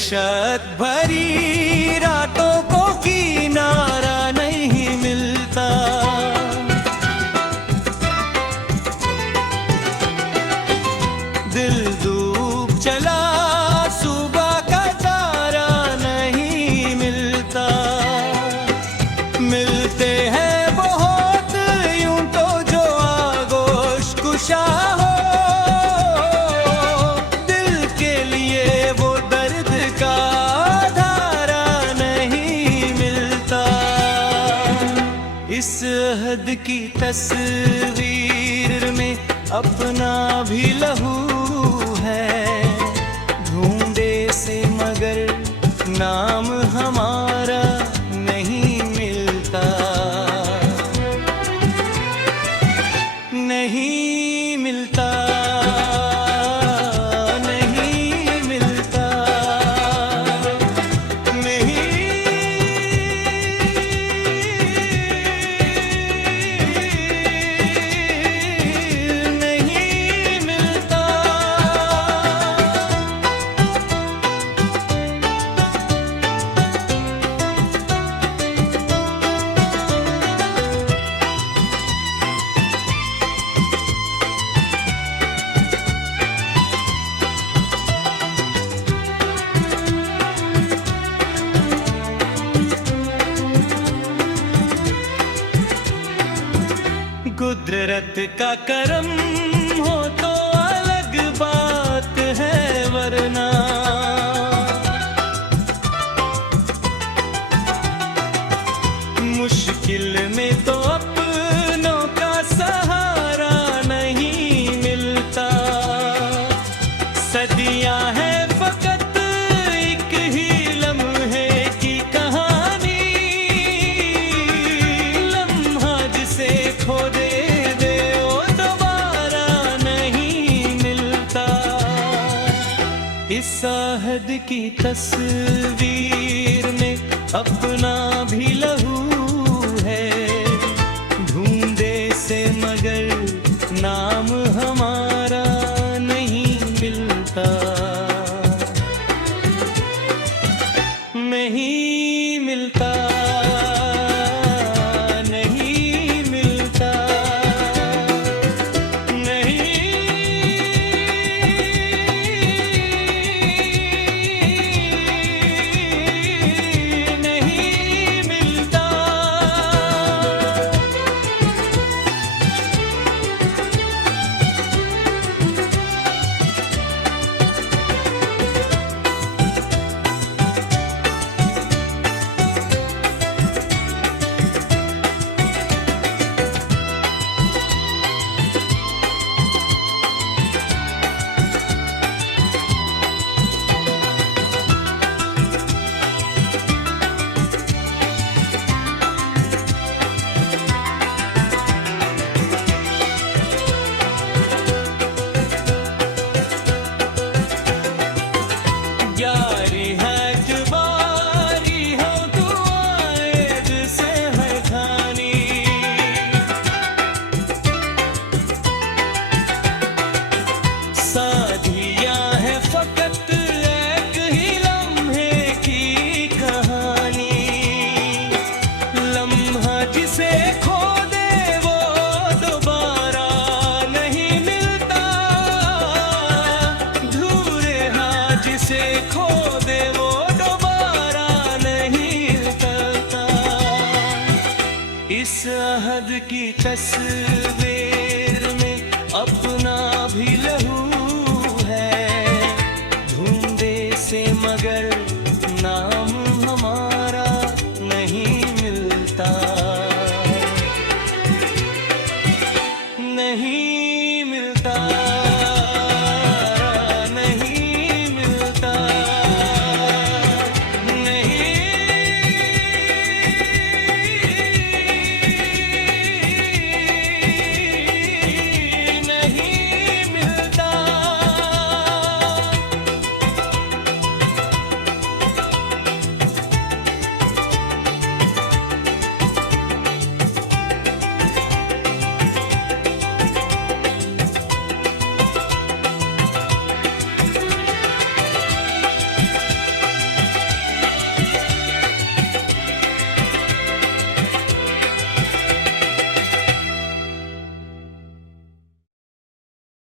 वहशत भरी रातों को किनारा नहीं मिलता। दिल डूब चला सुबह का तारा नहीं मिलता। मिलते हैं बहुत यूं तो जो आगोश कुशा हो, दिल के लिए वो दर्द का धारा नहीं मिलता। इस हद की तस्वीर में अपना भी लहू है, ढूंढे से मगर नाम हमारा नहीं मिलता। नहीं मिलता, नहीं मिलता, नहीं मिलता। कुदरत का करम हो तो अलग बात है, वरना मुश्किल में तो अपनों का सहारा नहीं मिलता। सदियां हैं फकत एक ही लम्हे की कहानी, लम्हा जिसे खो दे वो दोबारा नहीं मिलता। इस आहद की तस्वीर में अपना भी लहू है, ढूंढे से मगर नाम हमारा नहीं मिलता। नहीं मिलता, नहीं मिलता, नहीं मिलता। यारी है जुबारी हो दुआएं से है खानी, सादियां है फकत एक ही लम्हे की कहानी, लम्हा जिसे खो दे वो दोबारा नहीं मिलता। धूरे हाथ जिसे खो दे वो दोबारा नहीं मिलता। इस अहद की तस्वीर में अब